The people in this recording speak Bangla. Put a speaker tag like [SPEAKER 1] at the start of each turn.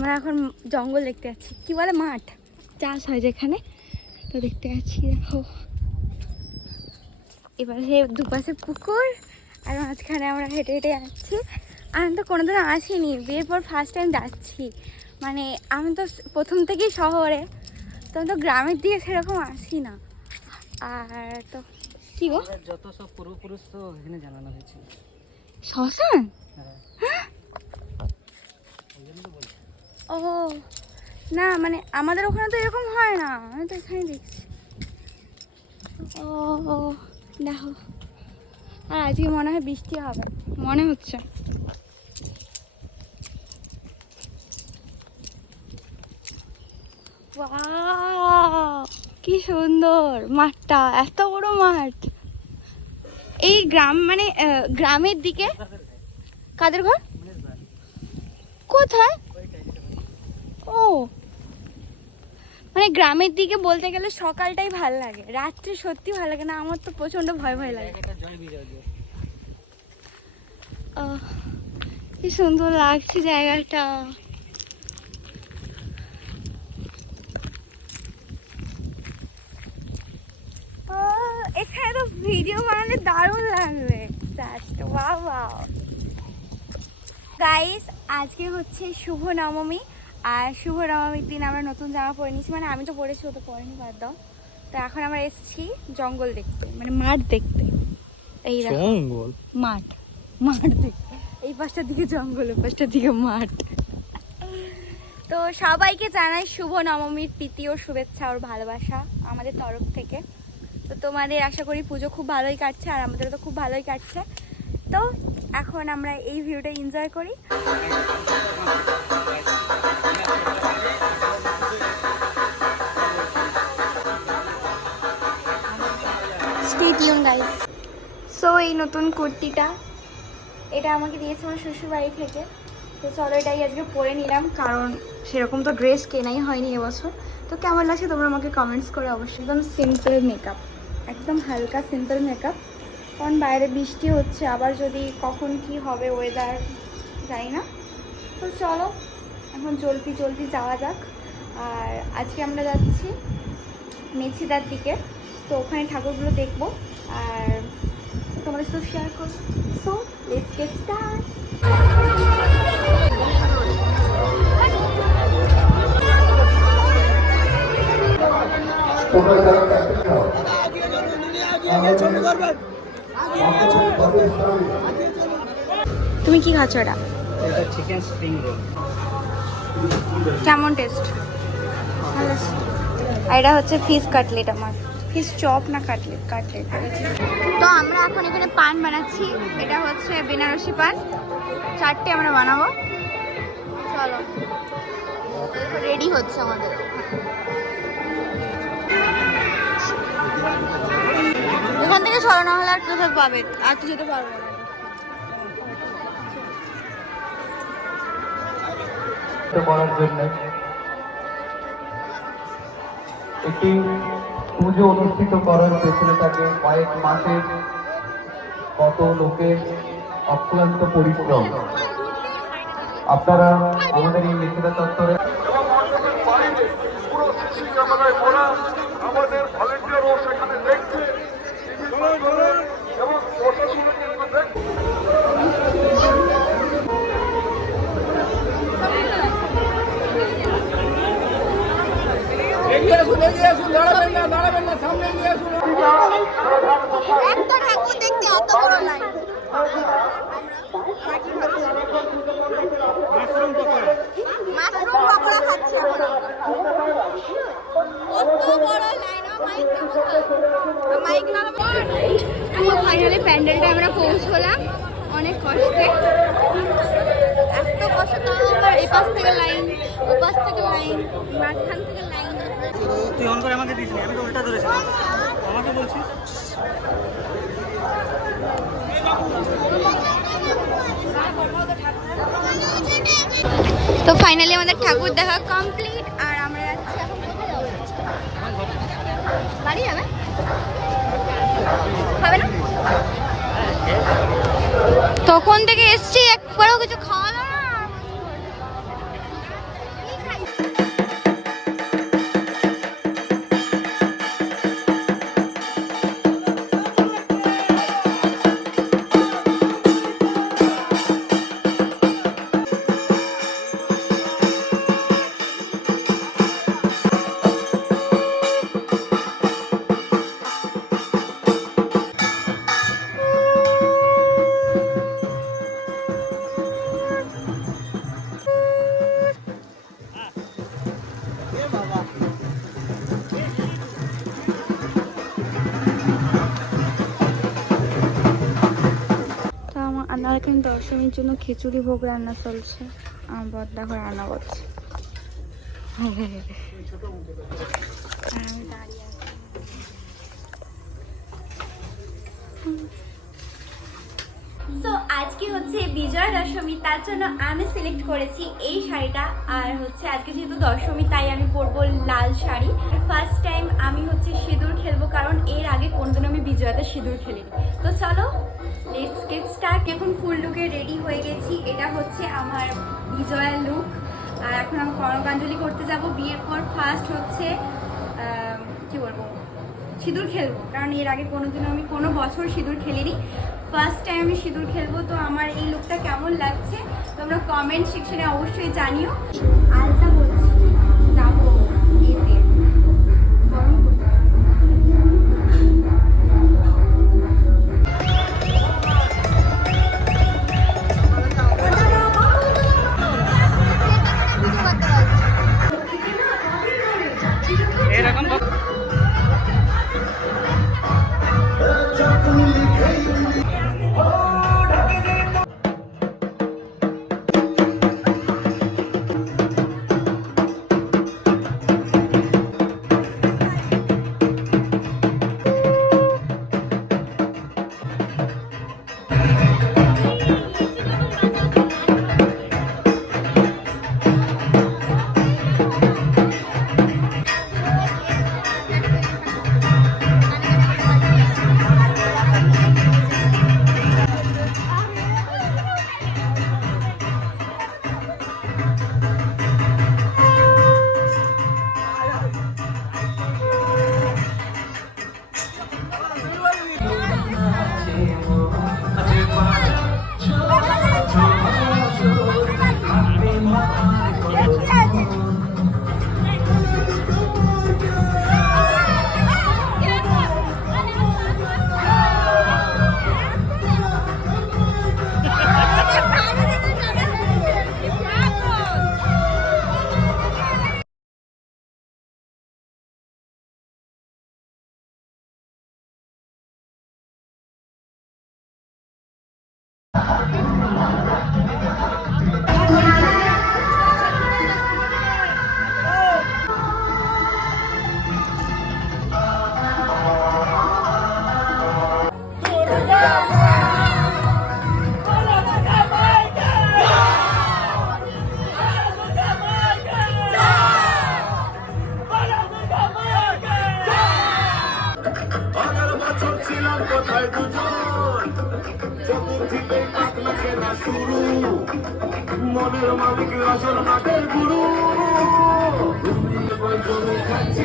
[SPEAKER 1] আমরা এখন জঙ্গল দেখতে যাচ্ছি। কি বলে মাঠ? চাষ হয় যেখানে তো দেখতে যাচ্ছি দেখো। এবারে দুপাশে পুকুর আর মাঝখানে আমরা হেঁটে হেঁটে যাচ্ছি। আমি তো কোনোদিন আসিনি বিয়ের পর ফার্স্ট টাইম যাচ্ছি। মানে আমি তো প্রথম থেকেই শহরে তো আমি তো গ্রামের দিকে সেরকম আসি না। আর তো কি গো?
[SPEAKER 2] যত সব পূর্বপুরুষ তো এখানে জানানো হয়েছিল।
[SPEAKER 1] শ্মশান?
[SPEAKER 2] হ্যাঁ ওই জন্য তো বলছি
[SPEAKER 1] ও না মানে আমাদের ওখানে তো এরকম হয় না। আমি তো এখানে দেখছি। ও দেখো। আর আজকে মনে হয় বৃষ্টি হবে। মনে হচ্ছে। কি সুন্দর মাঠটা। এত বড় মাঠ। এই গ্রাম মানে গ্রামের দিকে? কাদের ঘর? কোথায়? ও। মানে গ্রামের দিকে বলতে গেলে সকালটাই ভালো লাগে রাত্রে সত্যি ভালো লাগে না আমার তো প্রচণ্ড ভয় ভয় লাগে। কি সুন্দর লাগছে জায়গাটা। এখানে তো ভিডিও বানালে দারুণ লাগবে। গাইস আজকে হচ্ছে শুভ নবমী। আর শুভ নবমীর দিন আমরা নতুন জামা পরে নিয়েছি। মানে আমি তো পরেছি ও তো পরেনি বাদ দাও। তো এখন আমরা এসেছি জঙ্গল দেখতে মানে মাঠ দেখতে। এই
[SPEAKER 2] জঙ্গল?
[SPEAKER 1] মাঠ মাঠ দেখতে। এই পাশটার দিকে জঙ্গল ওই পাশটার দিকে মাঠ। তো সবাইকে জানাই শুভ নবমীর প্রীতি ও শুভেচ্ছা ওর ভালোবাসা আমাদের তরফ থেকে। তো তোমাদের আশা করি পুজো খুব ভালোই কাটছে আর আমাদেরও তো খুব ভালোই কাটছে। তো এখন আমরা এই ভিউটা এনজয় করি। টিউন গাইস সো এই নতুন কুর্তিটা, এটা আমাকে দিয়েছে আমার শ্বশুর বাড়ি থেকে। তো চলো, এটাই আজকে পরে নিলাম, কারণ সেরকম তো ড্রেস কেনাই হয়নি এবছর। তো কেমন লাগছে তোমরা আমাকে কমেন্টস করে অবশ্যই একদম সিম্পল মেকআপ একদম হালকা সিম্পল মেকআপ কারণ বাইরে বৃষ্টি হচ্ছে, আবার যদি কখন কি হবে ওয়েদার জানি না। তো চলো, এখন জলদি জলদি যাওয়া যাক। আর আজকে আমরা যাচ্ছি মেছিদার দিকে। তো ওখানে ঠাকুরগুলো দেখব। আর তোমাদের সাথে শেয়ার করব। সো লেটস গেট স্টার্ট
[SPEAKER 3] তোমরা যারা ক্যাপ্টেন হও
[SPEAKER 1] তুমি কি খাচ্ছ এটা?
[SPEAKER 2] এটা চিকেন স্প্রিং রোল
[SPEAKER 1] কেমন টেস্ট আর এটা হচ্ছে ফিশ কাটলেট আমার। ফিশ চপ না কাটলেট কাটলেট তো আমরা এখন এখানে পান বানাচ্ছি। এটা হচ্ছে বেনারসি পান। চারটে আমরা বানাবো। চলো। রেডি হচ্ছে আমাদের। এখান থেকে সরো না হলে আর কোথাও পাবে? আর তো যেতে পারব না।
[SPEAKER 3] করার জন্য একটি পুজো অনুষ্ঠিত করার পেছনে থাকে কয়েক মাসের কত লোকের অক্লান্ত পরিশ্রম। আপনারা আমাদের এই মিথিলা চত্বরে
[SPEAKER 4] আমাদের ভলেন্টিয়ারও সেখানে দেখছে।
[SPEAKER 1] একটা ঠাকুর দেখতে অত বড় লাইন মাশরুম পকোড়া। খাচ্ছি এখন কত বড় লাইন মাইক এখন ফাইনালি প্যান্ডেলটা আমরা পৌঁছলাম। অনেক কষ্টে। এত কষ্ট তাও আবার এপাশ থেকে লাইন ওপাশ থেকে লাইন মাঝখান থেকে লাইন
[SPEAKER 2] তুই অন করে আমাকে দিস আমি তো উল্টা আমাকে বলছিস?
[SPEAKER 1] তো ফাইনালি আমাদের ঠাকুর দেখা কমপ্লিট আর আমরা যাচ্ছি এখন কোথায় যাব? বাড়ি যাবে? হবে না? তখন থেকে
[SPEAKER 5] এখন দশমীর জন্য খিচুড়ি ভোগ রান্না চলছে। আমার দেখো রান্না করছে। দাঁড়িয়ে আছি।
[SPEAKER 1] সো আজকে হচ্ছে বিজয়া দশমী তার জন্য আমি সিলেক্ট করেছি এই শাড়িটা। আর হচ্ছে আজকে যেহেতু দশমী, তাই আমি পরবো লাল শাড়ি। ফার্স্ট টাইম আমি হচ্ছে সিঁদুর খেলব, কারণ এর আগে কোনদিন আমি বিজয়াতে সিঁদুর খেলিনি। তো চলো লেটস গেট স্টার্ট এখন ফুল লুকে রেডি হয়ে গেছি। এটা হচ্ছে আমার বিজয়া লুক আর এখন আমি কনকাঞ্জলি করতে যাব। বিয়ের পর ফার্স্ট হচ্ছে কি বলব? সিঁদুর খেলব। কারণ এর আগে কোনোদিনও আমি কোনো বছর সিঁদুর খেলিনি। ফার্স্ট টাইম আমি সিঁদুর খেলব, তো আমার এই লুকটা কেমন লাগছে তোমরা কমেন্ট সেকশনে অবশ্যই জানিও। আলতা বলছি, যাব
[SPEAKER 3] এরকম
[SPEAKER 6] জমি খাচ্ছি